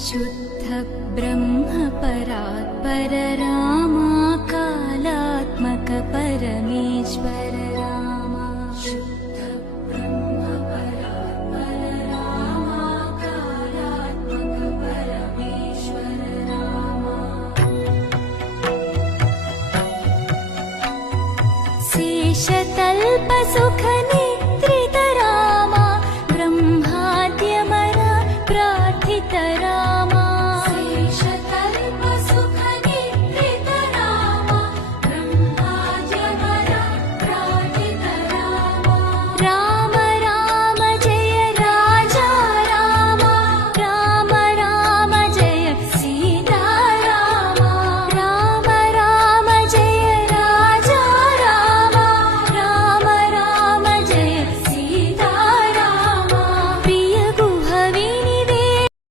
शुद्ध ब्रह्म परात्पर रामा कालात्मक परमेश्वर रामा शुद्ध ब्रह्म परात्पर रामा कालात्मक परमेश्वर रामा शेषतल्प सुख निद्रित रामा ब्रह्माद्यमरा प्रार्थित रामा